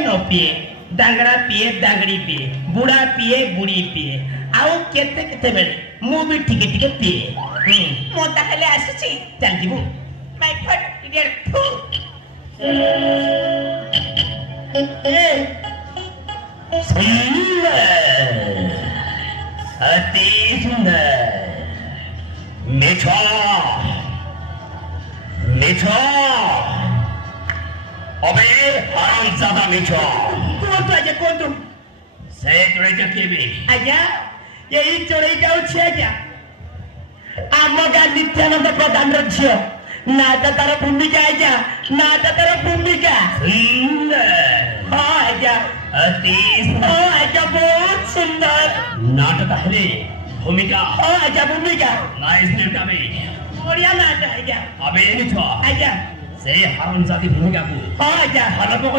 ନ ପିଏ ଦାଙ୍ଗଡ଼ା ପିଏ ଦାଙ୍ଗଡ଼ି ପିଏ ବୁଢ଼ା ପିଏ ବୁଢ଼ୀ ପିଏ ଆଉ କେତେ କେତେବେଳେ ମୁଁ ବି ଟିକେ ଟିକେ ପିଏ ମୁଁ ତାହେଲେ ଆସୁଛି ଚାଲିଯିବୁ ମାଇ ଫଟ୍ ଇଡିୟଟ୍ ଫୁ सुंदर अति सुंदर मीठा मीठा अबे हरामजादा मीठा କୁହନ୍ତୁ ଆଜ୍ଞା କୁହନ୍ତୁ से चोरैटा केबी ଆଜ୍ଞା ଏଇ ଚୋରେଇଟା ଅଛି ଆଜ୍ଞା ଆମ ଗାଁ ନିତ୍ୟାନନ୍ଦ ପ୍ରଧାନର ଝିଅ ନାଟା ତାର ଭୂମିକା ଆଜ୍ଞା ନାଟା ତାର ଭୂମିକା सुंदर ହଁ ଆଜ୍ଞା अति ହଁ ଆଜ୍ଞା ବହୁତ ସୁନ୍ଦର नाटक है भूमिका ହଁ ଆଜ୍ଞା ଭୂମିକା नाइस नेटा भी ବଢିଆ ନାଟା ଆଜ୍ଞା अबे मीठा ଆଜ୍ଞା से हरामजादी भूमिका को ହଁ ଆଜ୍ଞା हलप